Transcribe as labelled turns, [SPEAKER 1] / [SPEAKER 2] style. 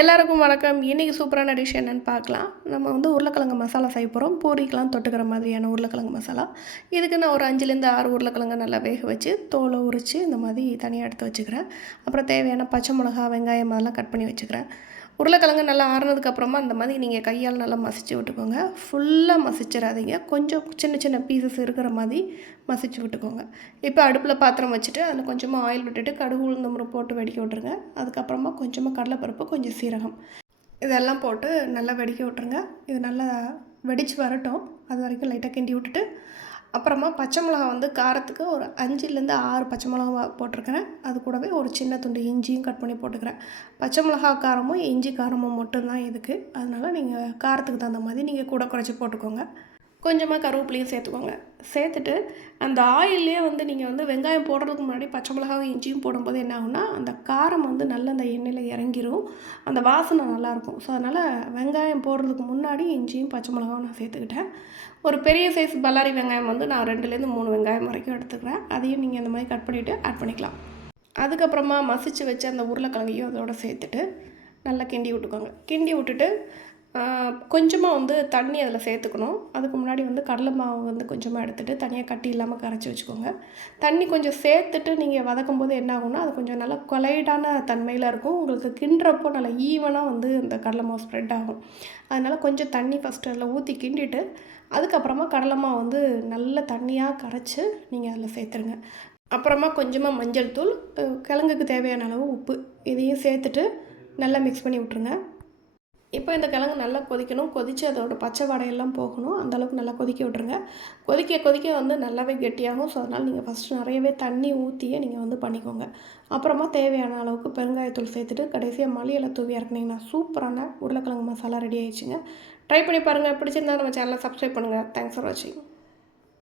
[SPEAKER 1] எல்லாருக்கும் வணக்கம். இன்றைக்கி சூப்பரான டிஷ் என்னென்னு பார்க்கலாம். நம்ம வந்து உருளைக்கிழங்கு மசாலா செய்ய போகிறோம் பூரிக்கெலாம் தொட்டுக்கிற மாதிரியான உருளைக்கிழங்கு மசாலா. இதுக்கு நான் ஒரு அஞ்சுலேருந்து ஆறு உருளைக்கிழங்கு நல்லா வேக வச்சு தோலை உரித்து இந்த மாதிரி தனியாக எடுத்து வச்சுக்கிறேன். அப்புறம் தேவையான பச்சை மிளகா வெங்காயம் அதெல்லாம் கட் பண்ணி வச்சுக்கிறேன். உருளைக்கிழங்கு நல்லா ஆறுனதுக்கப்புறமா அந்த மாதிரி நீங்கள் கையால் நல்லா மசிச்சு விட்டுக்கோங்க. ஃபுல்லாக மசிச்சிடாதீங்க. கொஞ்சம் சின்ன சின்ன பீசஸ் இருக்கிற மாதிரி மசிச்சு விட்டுக்கோங்க. இப்போ அடுப்பில் பாத்திரம் வச்சுட்டு அதில் கொஞ்சமாக ஆயில் விட்டுட்டு கடுகு உளுந்தம்பரம் போட்டு வெடிக்க விட்ருங்க அதுக்கப்புறமா கொஞ்சமாக கடலைப்பருப்பு கொஞ்சம் சீரகம். இதெல்லாம் போட்டு நல்லா வெடிக்க விட்ருங்க இது நல்லா வெடித்து வரட்டும். அது வரைக்கும் லைட்டாக கிண்டி விட்டுட்டு அப்புறமா பச்சை மிளகா வந்து காரத்துக்கு ஒரு அஞ்சுலேருந்து ஆறு பச்சை மிளகா போட்டிருக்கிறேன். அது கூடவே ஒரு சின்ன துண்டு இஞ்சியும் கட் பண்ணி போட்டுக்கிறேன். பச்சை மிளகா காரமும் இஞ்சி காரமும் மட்டும்தான் இதுக்கு. அதனால் நீங்கள் காரத்துக்கு தகுந்த மாதிரி நீங்கள் கூட குறைச்சி போட்டுக்கோங்க. கொஞ்சமாக கருவேப்பிலையும் சேர்த்துக்கோங்க. சேர்த்துட்டு அந்த ஆயிலே வந்து நீங்கள் வந்து வெங்காயம் போடுறதுக்கு முன்னாடி பச்சை மிளகாவும் இஞ்சியும் போடும்போது என்ன ஆகும்னா அந்த காரம் வந்து நல்ல அந்த எண்ணெயில் இறங்கிரும். அந்த வாசனை நல்லாயிருக்கும் ஸோ அதனால் வெங்காயம் போடுறதுக்கு முன்னாடி இஞ்சியும் பச்சை மிளகாவும் நான் சேர்த்துக்கிட்டேன். ஒரு பெரிய சைஸ் பல்லாரி வெங்காயம் வந்து நான் ரெண்டுலேருந்து மூணு வெங்காயம் வரைக்கும் எடுத்துக்கிறேன். அதையும் நீங்கள் இந்த மாதிரி கட் பண்ணிவிட்டு ஆட் பண்ணிக்கலாம். அதுக்கப்புறமா மசிச்சு வச்சு அந்த உருளைக்கிழங்கையும் அதோட சேர்த்துட்டு நல்லா கிண்டி விட்டுக்கோங்க. கிண்டி விட்டுட்டு கொஞ்சமாக வந்து தண்ணி அதில் சேர்த்துக்கணும். அதுக்கு முன்னாடி வந்து கடலை மாவு வந்து கொஞ்சமாக எடுத்துகிட்டு தனியாக கட்டி இல்லாமல் கரைச்சி வச்சுக்கோங்க. தண்ணி கொஞ்சம் சேர்த்துட்டு நீங்கள் வதக்கும் போது என்ன ஆகும்னா அது கொஞ்சம் நல்லா கொலைடான தன்மையில் இருக்கும். உங்களுக்கு கிண்டுறப்போ நல்லா ஈவனாக வந்து இந்த கடலை மாவு ஸ்ப்ரெட் ஆகும். அதனால் கொஞ்சம் தண்ணி ஃபஸ்ட்டு அதில் ஊற்றி கிண்டிட்டு அதுக்கப்புறமா கடலை மாவு வந்து நல்ல தண்ணியாக கரைச்சி நீங்கள் அதில் சேர்த்துருங்க. அப்புறமா கொஞ்சமாக மஞ்சள் தூள் கிழங்குக்கு தேவையான அளவு உப்பு இதையும் சேர்த்துட்டு நல்லா மிக்ஸ் பண்ணி விட்ருங்க இப்போ இந்த கிழங்கு நல்லா கொதிக்கணும். கொதித்து அதோட பச்சை வடையெல்லாம் போகணும். அந்தளவுக்கு நல்லா கொதிக்க விட்ருங்க கொதிக்க கொதிக்க வந்து நல்லாவே கெட்டியாகும். ஸோ அதனால் நீங்கள் ஃபஸ்ட்டு நிறையவே தண்ணி ஊற்றியே நீங்கள் வந்து பண்ணிக்கோங்க. அப்புறமா தேவையான அளவுக்கு பெருங்காயத்தூள் சேர்த்துட்டு கடைசியாக மல்லியில தூவி இறக்குனீங்கன்னா சூப்பரான உருளைக்கிழங்கு மசாலா ரெடி ஆயிடுச்சுங்க. ட்ரை பண்ணி பாருங்கள் பிடிச்சிருந்தா நம்ம சேனலை சப்ஸ்கிரைப் பண்ணுங்கள் தேங்க்ஸ் ஃபார் வாட்சிங்